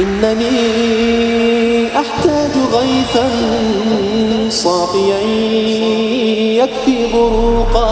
إنني أحتاج غيثا صافيا يكفي بروقا.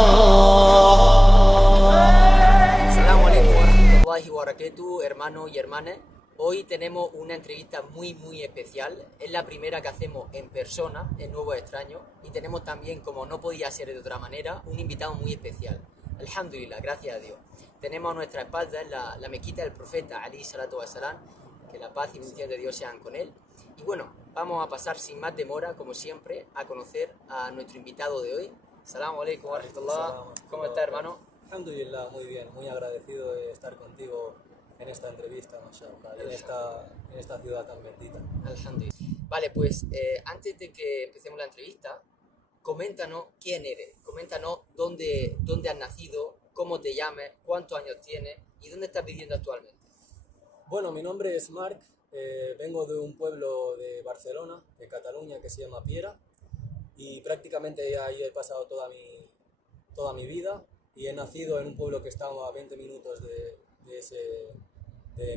Assalamu alaikum warahmatullahi wabarakatuh, hermanos y hermanas. Hoy tenemos una entrevista muy especial. Es la primera que hacemos en persona, en Nuevos Extraños. Y tenemos también, como no podía ser de otra manera, un invitado muy especial. Alhamdulillah, gracias a Dios. Tenemos a nuestra espalda la mezquita del profeta Ali Salatu Wasalam. Que la paz y bendiciones de Dios sean con él. Y bueno, vamos a pasar sin más demora, como siempre, a conocer a nuestro invitado de hoy. Assalamu alaikum wa rahmatullah. ¿Cómo está, hermano? Alhamdulillah, muy bien, muy agradecido de estar contigo en esta entrevista, mashallah, y en esta ciudad tan bendita. Alhamdulillah. Vale, pues antes de que empecemos la entrevista, coméntanos quién eres, coméntanos dónde has nacido, cómo te llamas, cuántos años tienes y dónde estás viviendo actualmente. Bueno, mi nombre es Marc, vengo de un pueblo de Barcelona, de Cataluña, que se llama Piera, y prácticamente ahí he pasado toda mi vida, y he nacido en un pueblo que está a 20 minutos de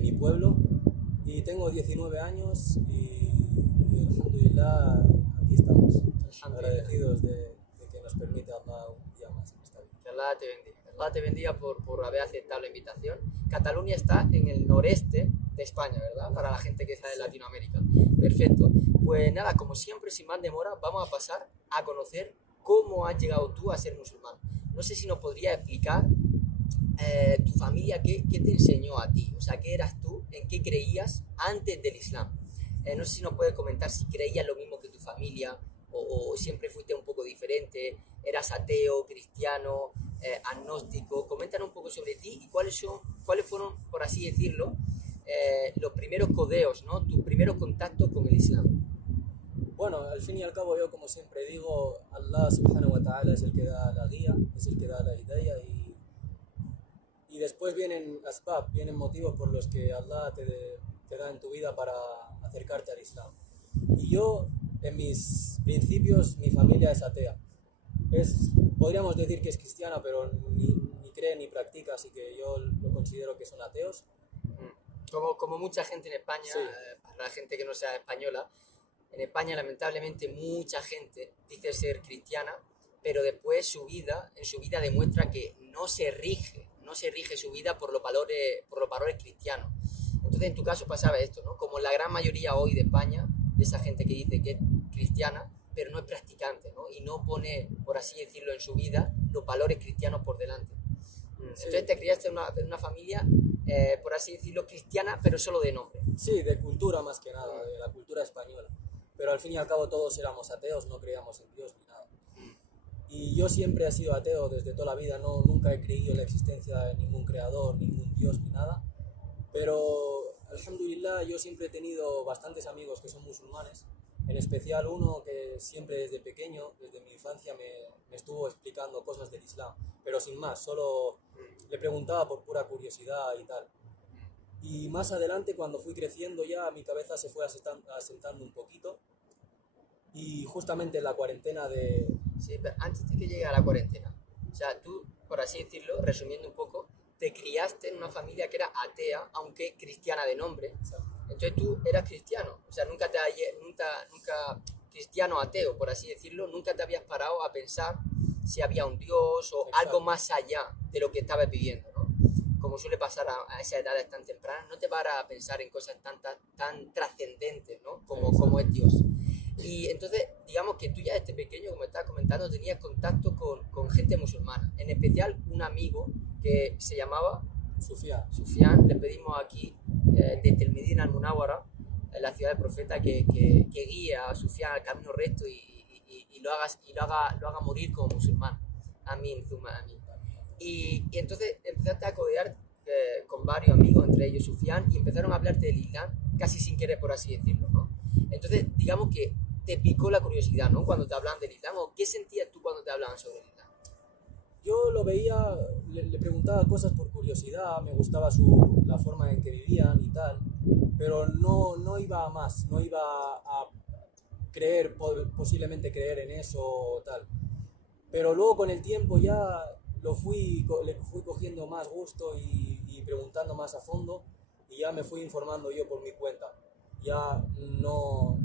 mi pueblo, y tengo 19 años y alhamdulillah, aquí estamos, agradecidos de que nos permita Allah un día más en esta vida. Que Allah te bendiga. Allah te bendiga por haber aceptado la invitación. Cataluña está en el noreste de España, ¿verdad? Para la gente que está de Latinoamérica. Perfecto. Pues nada, como siempre, sin más demora, vamos a pasar a conocer cómo has llegado tú a ser musulmán. No sé si nos podrías explicar tu familia, qué te enseñó a ti. O sea, ¿qué eras tú? ¿En qué creías antes del Islam? No sé si nos puedes comentar si creías lo mismo que tu familia o siempre fuiste un poco diferente. ¿Eras ateo, cristiano, agnóstico? Coméntanos un poco sobre ti y cuáles fueron, por así decirlo, los primeros codeos, ¿no? Tus primeros contactos con el Islam. Bueno, al fin y al cabo yo, como siempre digo, Allah subhanahu wa ta'ala es el que da la guía, es el que da la hidayah, y después vienen asbab, vienen motivos por los que Allah te da en tu vida para acercarte al Islam. Y yo, en mis principios, mi familia es atea. Podríamos decir que es cristiana, pero ni cree ni practica, así que yo lo considero que son ateos. Como mucha gente en España, Sí. Para la gente que no sea española, en España lamentablemente mucha gente dice ser cristiana, pero después en su vida demuestra que no se rige su vida por los valores cristianos. Entonces en tu caso pasaba esto, ¿no? Como la gran mayoría hoy de España, de esa gente que dice que es cristiana, pero no es practicante, ¿no? Y no pone, por así decirlo, en su vida los valores cristianos por delante. Sí. Entonces te criaste en una familia, por así decirlo, cristiana, pero solo de nombre. Sí, de cultura más que nada, de la cultura española. Pero al fin y al cabo todos éramos ateos, no creíamos en Dios ni nada. Y yo siempre he sido ateo desde toda la vida, nunca he creído en la existencia de ningún creador, ningún Dios ni nada. Pero, alhamdulillah, yo siempre he tenido bastantes amigos que son musulmanes, en especial uno que siempre desde pequeño, desde mi infancia, me estuvo explicando cosas del Islam, pero sin más, solo le preguntaba por pura curiosidad y tal. Y más adelante, cuando fui creciendo ya, mi cabeza se fue asentando un poquito, y justamente en la cuarentena Sí, pero antes de que llegue a la cuarentena, o sea, tú, por así decirlo, resumiendo un poco, te criaste en una familia que era atea, aunque cristiana de nombre. Entonces tú eras cristiano, o sea, nunca cristiano ateo, por así decirlo, nunca te habías parado a pensar si había un Dios o algo más allá de lo que estabas viviendo, ¿no? Como suele pasar a esas edades tan tempranas, no te paras a pensar en cosas tan trascendentes, ¿no? Como es Dios. Y entonces, digamos que tú ya desde pequeño, como estabas comentando, tenías contacto con gente musulmana, en especial un amigo que se llamaba Sufian. Le pedimos aquí, desde el Medina al Munawara, en la ciudad del profeta, que guíe a Sufian al camino recto y lo haga morir como musulmán. Amén, zumma amén. Y entonces empezaste a codear con varios amigos, entre ellos Sufian, y empezaron a hablarte del Islam casi sin querer, por así decirlo, ¿no? Entonces, digamos que te picó la curiosidad, ¿no? Cuando te hablaban del Islam, ¿o qué sentías tú cuando te hablaban sobre el Islam? Yo lo veía, le preguntaba cosas por curiosidad, me gustaba la forma en que vivían y tal, pero no iba a más, no iba a posiblemente creer en eso o tal. Pero luego con el tiempo ya le fui cogiendo más gusto y preguntando más a fondo, y ya me fui informando yo por mi cuenta. ya no,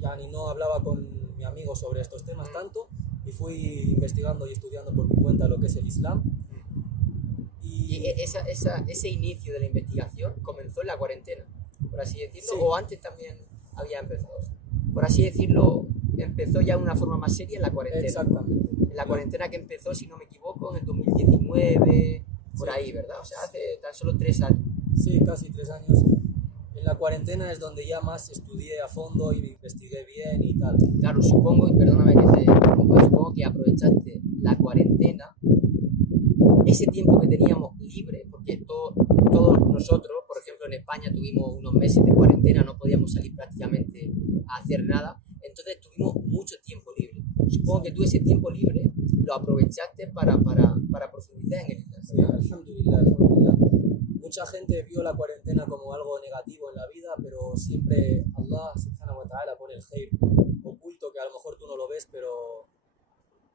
ya ni no hablaba con mi amigo sobre estos temas tanto, y fui investigando y estudiando por mi cuenta lo que es el Islam. Y ese inicio de la investigación comenzó en la cuarentena, por así decirlo, Sí. o antes también había empezado. Por así decirlo, empezó ya de una forma más seria en la cuarentena. Exactamente. En la cuarentena que empezó, si no me equivoco, en el 2019, por Sí. ahí, ¿verdad? O sea, hace tan solo 3 años. Sí, casi 3 años. En la cuarentena es donde ya más estudié a fondo y me investigué bien y tal. Claro, supongo, y perdóname que te interrumpa, supongo que aprovechaste la cuarentena, ese tiempo que teníamos libre, porque todos nosotros, por ejemplo, en España tuvimos unos meses de cuarentena, no podíamos salir prácticamente a hacer nada, entonces tuvimos mucho tiempo libre. Supongo que tú ese tiempo libre lo aprovechaste para profundizar en el Islam. Sí, alhamdulillah, alhamdulillah. Mucha gente vio la cuarentena como algo negativo en la vida, pero siempre Allah subhanahu wa ta'ala pone el khair oculto que a lo mejor tú no lo ves, pero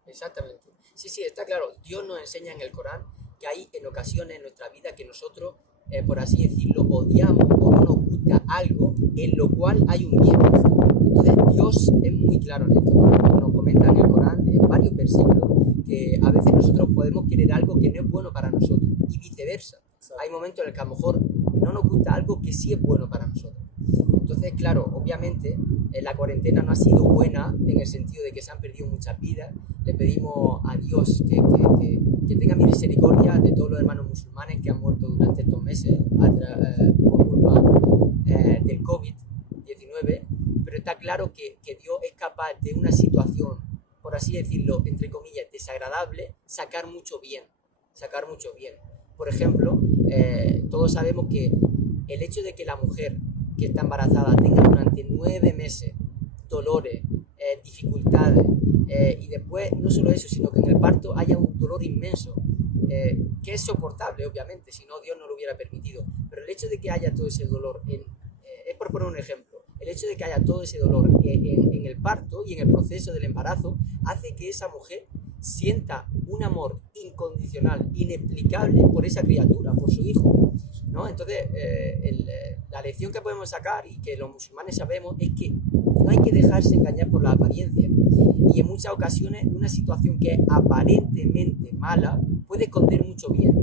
Exactamente. Sí, sí, está claro. Dios nos enseña en el Corán que hay en ocasiones en nuestra vida que nosotros, por así decirlo, odiamos o no nos gusta algo en lo cual hay un bien. Entonces, Dios es muy claro en esto. Nos comenta en el Corán, en varios versículos, que a veces nosotros podemos querer algo que no es bueno para nosotros y viceversa. Hay momentos en los que a lo mejor no nos gusta algo que sí es bueno para nosotros. Entonces, claro, obviamente la cuarentena no ha sido buena en el sentido de que se han perdido muchas vidas. Le pedimos a Dios que tenga misericordia de todos los hermanos musulmanes que han muerto durante estos meses por culpa del COVID-19, pero está claro que Dios es capaz de una situación, por así decirlo, entre comillas, desagradable, sacar mucho bien. Por ejemplo, todos sabemos que el hecho de que la mujer que está embarazada tenga durante 9 meses dolores, dificultades, y después no solo eso, sino que en el parto haya un dolor inmenso, que es soportable, obviamente, si no Dios no lo hubiera permitido, pero el hecho de que haya todo ese dolor, es por poner un ejemplo, el hecho de que haya todo ese dolor en el parto y en el proceso del embarazo, hace que esa mujer sienta un amor incondicional, inexplicable por esa criatura, por su hijo, ¿no? Entonces, la lección que podemos sacar y que los musulmanes sabemos es que no hay que dejarse engañar por la apariencia, y en muchas ocasiones una situación que es aparentemente mala puede esconder mucho bien.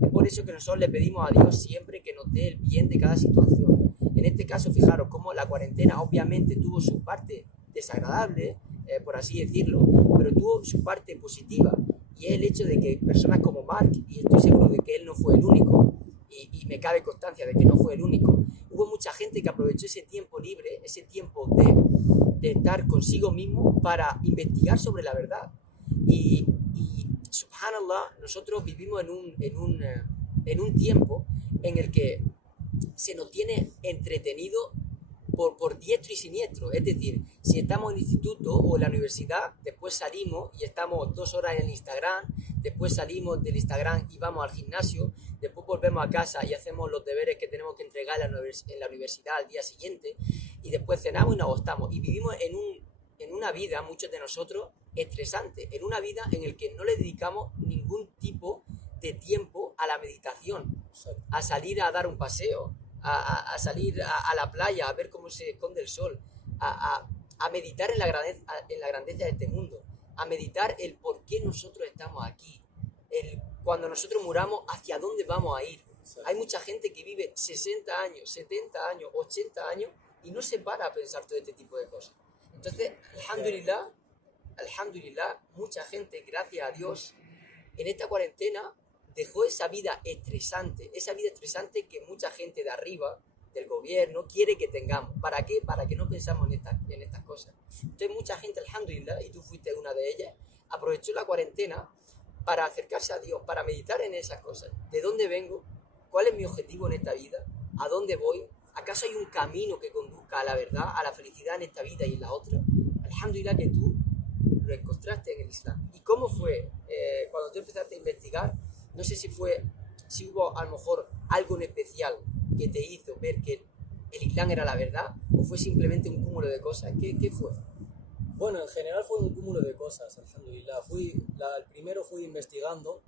Es por eso que nosotros le pedimos a Dios siempre que nos dé el bien de cada situación. En este caso, fijaros cómo la cuarentena obviamente tuvo su parte desagradable, por así decirlo, pero tuvo su parte positiva, y es el hecho de que personas como Mark, y estoy seguro de que él no fue el único, y me cabe constancia de que no fue el único, hubo mucha gente que aprovechó ese tiempo libre, ese tiempo de estar consigo mismo para investigar sobre la verdad. Y subhanallah, nosotros vivimos en un tiempo en el que se nos tiene entretenido por diestro y siniestro. Es decir, si estamos en el instituto o en la universidad, después salimos y estamos 2 horas en Instagram, después salimos del Instagram y vamos al gimnasio, después volvemos a casa y hacemos los deberes que tenemos que entregar en la universidad al día siguiente, y después cenamos y nos acostamos. Y vivimos en una vida, muchos de nosotros, estresante, en una vida en la que no le dedicamos ningún tipo de tiempo a la meditación, a salir a dar un paseo, a salir a la playa, a ver cómo se esconde el sol, a meditar en la grandeza de este mundo, a meditar el por qué nosotros estamos aquí, cuando nosotros muramos, hacia dónde vamos a ir. Hay mucha gente que vive 60 años, 70 años, 80 años y no se para a pensar todo este tipo de cosas. Entonces, alhamdulillah, mucha gente, gracias a Dios, en esta cuarentena dejó esa vida estresante que mucha gente de arriba, del gobierno, quiere que tengamos. ¿Para qué? Para que no pensamos en estas cosas. Entonces mucha gente, alhamdulillah, y tú fuiste una de ellas, aprovechó la cuarentena para acercarse a Dios, para meditar en esas cosas. ¿De dónde vengo? ¿Cuál es mi objetivo en esta vida? ¿A dónde voy? ¿Acaso hay un camino que conduzca a la verdad, a la felicidad en esta vida y en la otra? Alhamdulillah que tú lo encontraste en el Islam. ¿Y cómo fue cuando tú empezaste a investigar? No sé si hubo a lo mejor algo en especial que te hizo ver que el Islam era la verdad, o fue simplemente un cúmulo de cosas. ¿Qué fue? bueno, en general fue un cúmulo de cosas, alhamdulillah. Primero fui investigando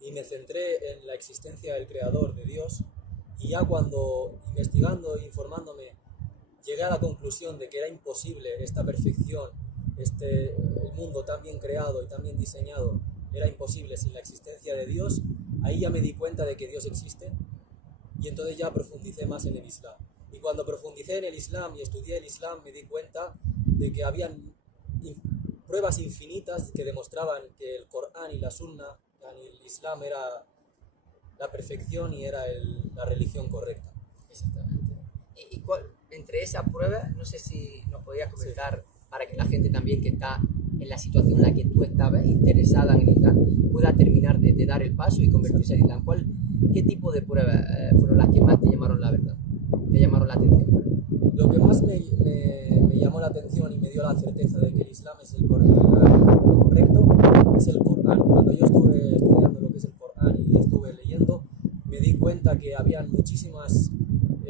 y me centré en la existencia del creador, de Dios, y ya cuando investigando e informándome llegué a la conclusión de que era imposible esta perfección, el mundo tan bien creado y tan bien diseñado, era imposible sin la existencia de Dios. Ahí ya me di cuenta de que Dios existe y entonces ya profundicé más en el Islam. Y cuando profundicé en el Islam y estudié el Islam, me di cuenta de que habían pruebas infinitas que demostraban que el Corán y la Sunna, el Islam era la perfección y era la religión correcta. Exactamente. ¿Y cuál, entre esas pruebas, no sé si nos podías comentar, para que la gente también que está en la situación en la que tú estabas, interesada en el Islam, pueda terminar de dar el paso y convertirse al Islam? ¿Qué tipo de pruebas fueron las que más te llamaron la verdad? ¿Te llamaron la atención? Lo que más me llamó la atención y me dio la certeza de que el Islam es lo correcto es el Corán. Cuando yo estuve estudiando lo que es el Corán y estuve leyendo, me di cuenta que habían muchísimos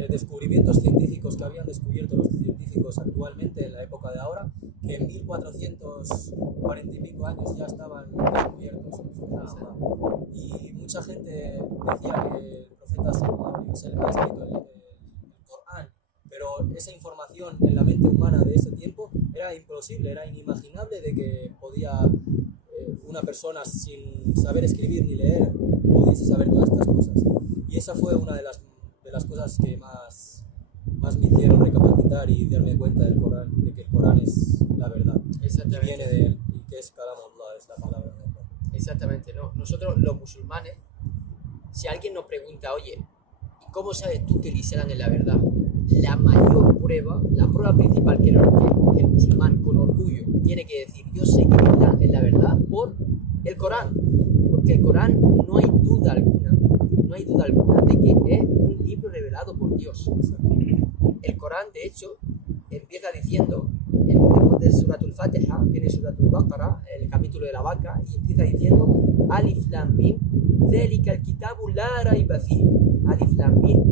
descubrimientos científicos que habían descubierto los científicos actualmente en la época de ahora, que en 1440 y pico años ya estaban descubiertos. Y mucha gente decía que el profeta Sallallahu Alaihi Wasallam ha escrito el Corán, pero esa información en la mente humana de ese tiempo era imposible, era inimaginable de que podía una persona sin saber escribir ni leer pudiese saber todas estas cosas. Y esa fue una de las cosas que más me hicieron recapacitar y darme cuenta del Corán, de que el Corán es la verdad. Y viene de él, y que es Kalamullah, es la palabra de Allah. Exactamente, ¿no? Nosotros los musulmanes, si alguien nos pregunta, oye, ¿y cómo sabes tú que el Islam es la verdad? La mayor prueba, la prueba principal que el musulmán con orgullo tiene que decir, yo sé que el Islam es la verdad por el Corán, porque el Corán no hay duda alguna de que es un libro revelado por Dios. El Corán, de hecho, empieza diciendo, después de Suratul Fatiha, viene Suratul Baqara, el capítulo de la vaca, y empieza diciendo, Alif Lam Mim, Dhalika al-Kitabu la rayba fihi. Alif Lam Mim,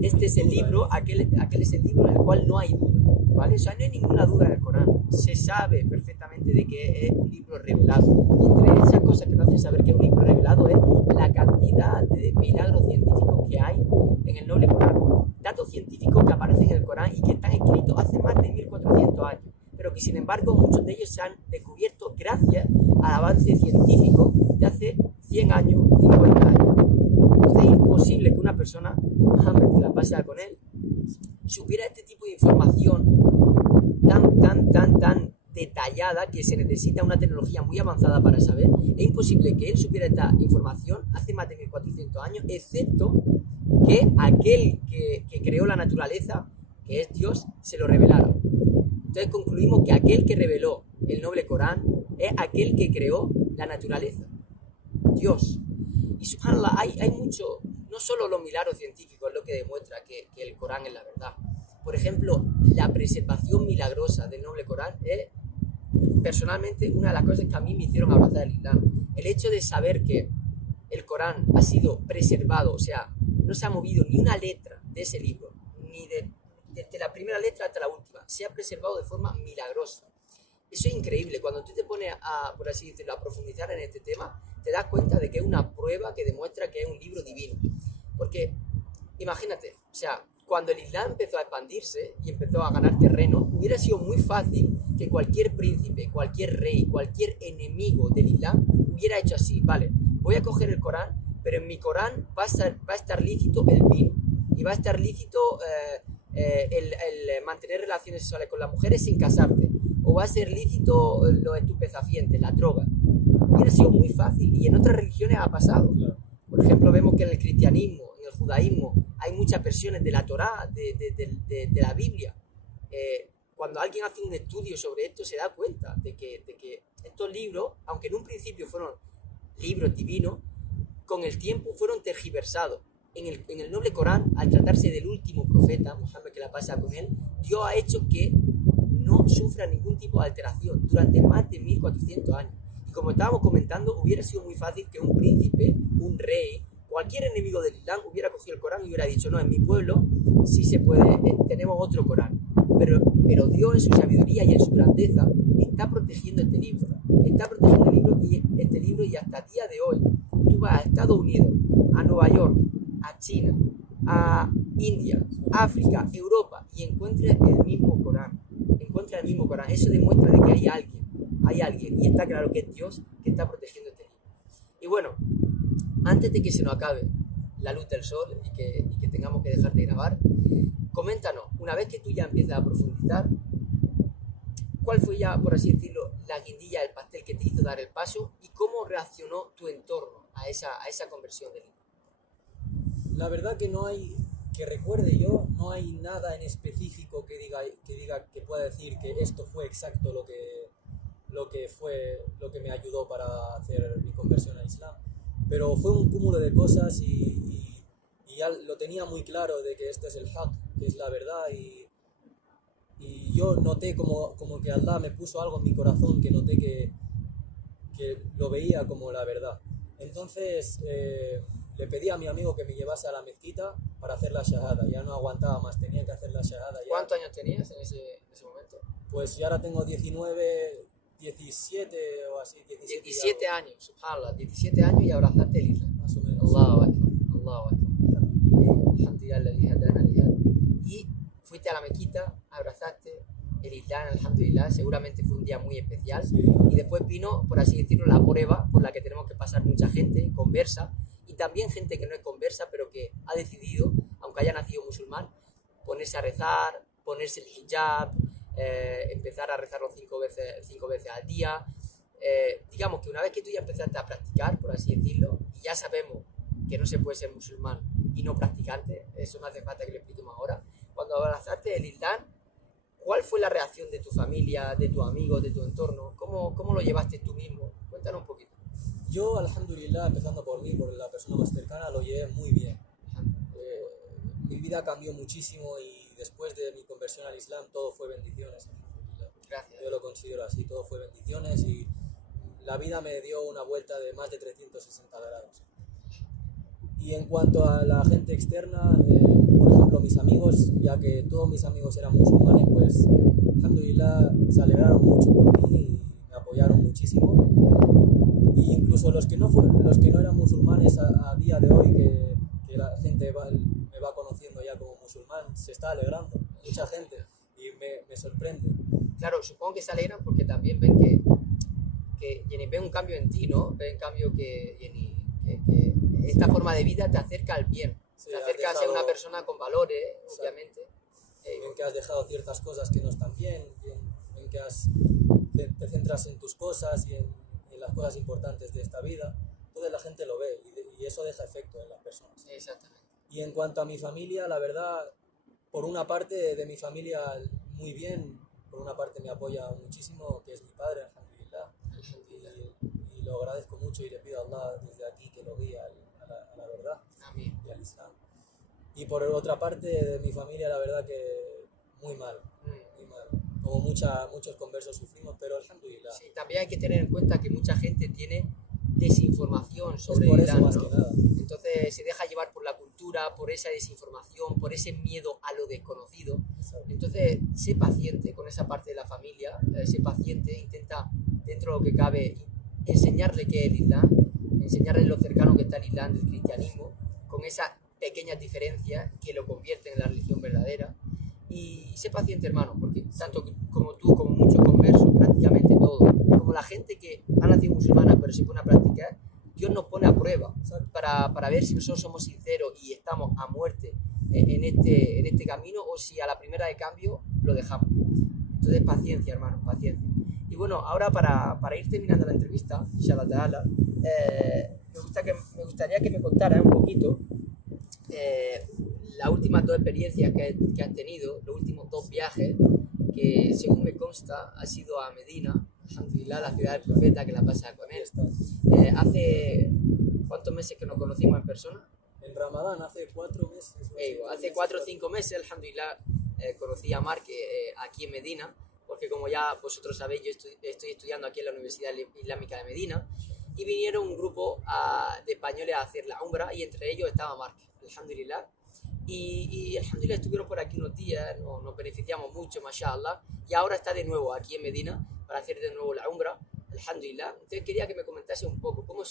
este es el libro, aquel es el libro en el cual no hay duda, ¿vale? O sea, no hay ninguna duda en el Corán. Se sabe perfectamente de que es un libro revelado. Y entre esas cosas que nos hacen saber que es un libro revelado es la cantidad de milagros científicos que hay en el noble Corán. Datos científicos que aparecen en el Corán y que están escritos hace más de 1400 años, pero que sin embargo muchos de ellos se han descubierto gracias al avance científico de hace 100 años, 50 años. Entonces es imposible que una persona, Mohammed, que la pasa con él, supiera este tipo de información tan detallada, que se necesita una tecnología muy avanzada para saber. Es imposible que él supiera esta información hace más de 1400 años, excepto que aquel que creó la naturaleza, que es Dios, se lo revelara. Entonces concluimos que aquel que reveló el noble Corán es aquel que creó la naturaleza, Dios. Y subhanallah, hay mucho, no solo los milagros científicos es lo que demuestra que el Corán es la verdad. Por ejemplo, la preservación milagrosa del noble Corán es personalmente una de las cosas que a mí me hicieron abrazar el Islam. El hecho de saber que el Corán ha sido preservado, o sea, no se ha movido ni una letra de ese libro, ni desde la primera letra hasta la última, se ha preservado de forma milagrosa. Eso es increíble. Cuando tú te pones por así decirlo, a profundizar en este tema, te das cuenta de que es una prueba que demuestra que es un libro divino. Porque, imagínate, o sea, cuando el Islam empezó a expandirse y empezó a ganar terreno, hubiera sido muy fácil que cualquier príncipe, cualquier rey, cualquier enemigo del Islam hubiera hecho así, vale, voy a coger el Corán, pero en mi Corán va a estar lícito el vino y va a estar lícito el mantener relaciones sexuales con las mujeres sin casarte, o va a ser lícito los estupefacientes, la droga. Hubiera sido muy fácil, y en otras religiones ha pasado. Por ejemplo, vemos que en el cristianismo, en el judaísmo, hay muchas versiones de la Torá, de la Biblia. Cuando alguien hace un estudio sobre esto, se da cuenta de que estos libros, aunque en un principio fueron libros divinos, con el tiempo fueron tergiversados. En el noble Corán, al tratarse del último profeta, Mohammed, que la pasa con él, Dios ha hecho que no sufra ningún tipo de alteración durante más de 1400 años. Y como estábamos comentando, hubiera sido muy fácil que un príncipe, un rey, cualquier enemigo del Islam hubiera cogido el Corán y hubiera dicho, no, en mi pueblo sí se puede, tenemos otro Corán. Pero Dios en su sabiduría y en su grandeza está protegiendo este libro. Está protegiendo este libro y hasta el día de hoy tú vas a Estados Unidos, a Nueva York, a China, a India, África, Europa y encuentres el mismo Corán. Encuentra el mismo Corán. Eso demuestra de que hay alguien, y está claro que es Dios que está protegiendo este libro. Y bueno, antes de que se nos acabe la luz del sol y que tengamos que dejar de grabar, coméntanos, una vez que tú ya empiezas a profundizar, ¿cuál fue ya, por así decirlo, la guindilla del pastel que te hizo dar el paso y cómo reaccionó tu entorno a esa conversión del libro? La verdad que no hay, que recuerde yo, no hay nada en específico que diga que pueda decir que esto fue exacto lo que me ayudó para hacer mi conversión al Islam. Pero fue un cúmulo de cosas y ya lo tenía muy claro de que este es el haq, que es la verdad, y yo noté como que Allah me puso algo en mi corazón que noté que lo veía como la verdad. Entonces le pedí a mi amigo que me llevase a la mezquita para hacer la shahada. Ya no aguantaba más, tenía que hacer la shahada. ¿Cuántos años tenías en ese momento? Pues yo ahora tengo 19, 17 o así. 17 años, subhanallah, 17 años y abrazaste el Islam. Más o menos. Allahu Akbar, Allahu Akbar. Alhamdulillah, alladhi hadana li hada. Y fuiste a la mezquita, abrazaste el Islam, alhamdulillah, seguramente fue un día muy especial. Sí. Y después vino, por así decirlo, la prueba por la que tenemos que pasar mucha gente conversa, y también gente que no es conversa, pero que ha decidido, aunque haya nacido musulmán, ponerse a rezar, ponerse el hijab, empezar a rezarlo 5 veces al día. Digamos que una vez que tú ya empezaste a practicar, por así decirlo, y ya sabemos que no se puede ser musulmán y no practicante, eso no hace falta que lo expliquemos ahora. Cuando abrazaste el Islam, ¿cuál fue la reacción de tu familia, de tus amigos, de tu entorno? ¿Cómo lo llevaste tú mismo? Cuéntanos un poquito. Yo, alhamdulillah, empezando por mí, por la persona más cercana, lo llevé muy bien. Mi vida cambió muchísimo y después de mi conversión al Islam todo fue bendiciones. Gracias. Yo lo considero así, todo fue bendiciones y la vida me dio una vuelta de más de 360 grados. Y en cuanto a la gente externa, por ejemplo mis amigos, ya que todos mis amigos eran musulmanes, pues alhamdulillah se alegraron mucho por mí y me apoyaron muchísimo. Y incluso los que no eran musulmanes a día de hoy, que la gente me va conociendo ya como musulmán, se está alegrando, mucha gente, y me sorprende. Claro, supongo que se alegran porque también ven que Jenny, ven un cambio en ti, ¿no? Ven un cambio que esta forma de vida te acerca al bien, Sí, te acerca a ser una persona con valores, Exacto. obviamente. En que has dejado ciertas cosas que no están bien, en que te centras en tus cosas y en las cosas importantes de esta vida. Toda la gente lo ve y eso deja efecto en las personas. Exactamente. Y en cuanto a mi familia, la verdad, por una parte de mi familia muy bien, por una parte me apoya muchísimo, que es mi padre, alhamdulillah. Y lo agradezco mucho y le pido a Allah desde aquí que lo guíe a la verdad Amén. y al Islam. Y por otra parte de mi familia, la verdad que muy mal, muy mal. Como muchos conversos sufrimos, pero alhamdulillah. Sí, también hay que tener en cuenta que mucha gente tiene desinformación Es sobre por el eso Islam, más ¿no? que nada. Entonces se deja llevar por la cultura, por esa desinformación, por ese miedo a lo desconocido. Entonces, sé paciente con esa parte de la familia, sé paciente, intenta, dentro de lo que cabe, enseñarle qué es el Islam, enseñarle lo cercano que está el Islam del cristianismo, con esas pequeñas diferencias que lo convierten en la religión verdadera. Y sé paciente, hermano, porque tanto como tú, como muchos conversos, prácticamente todos, como la gente que ha nacido musulmana pero se pone a practicar, Dios nos pone a prueba para ver si nosotros somos sinceros y estamos a muerte en este camino, o si a la primera de cambio lo dejamos. Entonces, paciencia, hermano, paciencia. Y bueno, ahora para ir terminando la entrevista, inshallah ta'ala, me gustaría que me contaras un poquito las últimas 2 experiencias que has tenido, los últimos 2 viajes, que según me consta has ido a Medina, alhamdulillah, la ciudad del profeta, que la pasa con él. Hace ¿cuántos meses que nos conocimos en persona? En Ramadán, hace 4 meses. Hace 4 o 5 meses, alhamdulillah, conocí a Mark aquí en Medina, porque como ya vosotros sabéis, yo estoy estudiando aquí en la Universidad Islámica de Medina, y vinieron un grupo de españoles a hacer la umra, y entre ellos estaba Mark, alhamdulillah. Y alhamdulillah estuvieron por aquí unos días, nos beneficiamos mucho, mashallah, y ahora está de nuevo aquí en Medina para hacer de nuevo la umra, alhamdulillah. Entonces quería que me comentase un poco cómo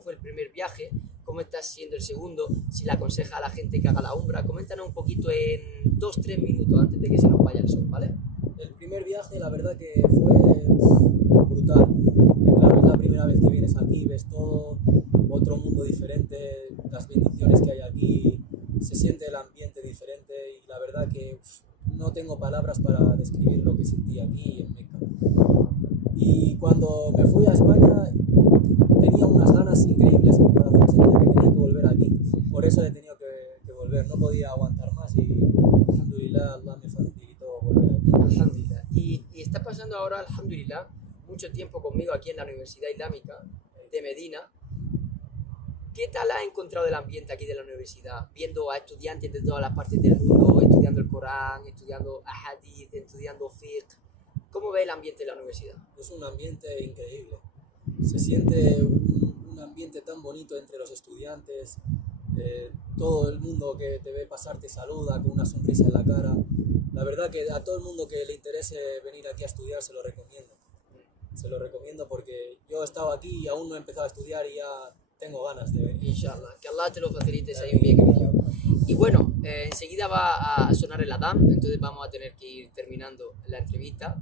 fue el primer viaje, cómo está siendo el segundo, si le aconseja a la gente que haga la umbra. Coméntanos un poquito en 2-3 minutos antes de que se nos vaya el sol, ¿vale? El primer viaje, la verdad que fue brutal. Claro, es la primera vez que vienes aquí, ves todo, otro mundo diferente, las bendiciones que hay aquí, se siente el ambiente diferente y la verdad que no tengo palabras para describir lo que sentí aquí en Meca. Y cuando me fui a España tenía unas ganas increíbles en mi corazón, sentía que tenía que volver aquí, por eso he tenido que volver, no podía aguantar más y alhamdulillah Allah me facilitó volver aquí. Alhamdulillah. Y está pasando ahora, alhamdulillah, mucho tiempo conmigo aquí en la Universidad Islámica de Medina. ¿Qué tal has encontrado el ambiente aquí de la universidad? Viendo a estudiantes de todas las partes del mundo, estudiando el Corán, estudiando Ahadith, estudiando Fiqh. ¿Cómo ves el ambiente de la universidad? Es un ambiente increíble. Se siente un ambiente tan bonito entre los estudiantes. Todo el mundo que te ve pasar te saluda con una sonrisa en la cara. La verdad que a todo el mundo que le interese venir aquí a estudiar se lo recomiendo. Se lo recomiendo porque yo estaba aquí y aún no he empezado a estudiar y ya tengo ganas de venir. Inshallah, que Allah te lo facilite, si hay un bien que Y bueno, enseguida va a sonar el adán, entonces vamos a tener que ir terminando la entrevista.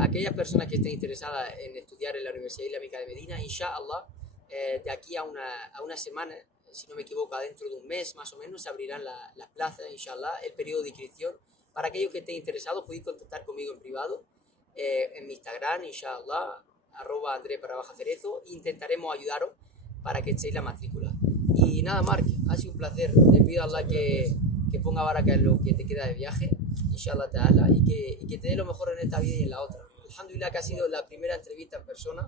Aquellas personas que estén interesadas en estudiar en la Universidad Islámica de Medina, inshallah, de aquí a una semana, si no me equivoco, dentro de un mes más o menos, se abrirán las plazas, inshallah, el periodo de inscripción. Para aquellos que estén interesados, podéis contactar conmigo en privado, en mi Instagram, inshallah, @Andrés_Cerezo. Intentaremos ayudaros para que echéis la matrícula. Y nada, Marc, ha sido un placer. Le pido a Allah que ponga baraka en lo que te queda de viaje, inshallah ta'ala, y que te dé lo mejor en esta vida y en la otra. Alhamdulillah, que ha sido la primera entrevista en persona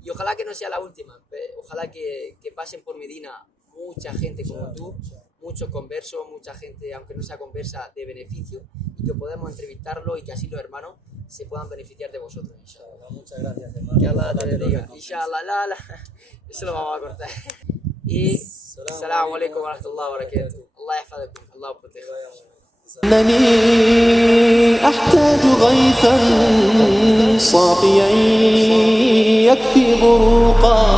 y ojalá que no sea la última. Ojalá que pasen por Medina mucha gente como tú, muchos conversos, mucha gente, aunque no sea conversa, de beneficio, y que podamos entrevistarlo y que así los hermanos se puedan beneficiar de vosotros, inshallah. Muchas gracias, hermano. Que Allah te bendiga. Inshallah, eso lo vamos a cortar. Y Assalamu alaikum wa rahmatullahi wa barakatuh. Allah yahfadakum, Allah proteja. إنني أحتاج غيثا صافيا يكفي بروقا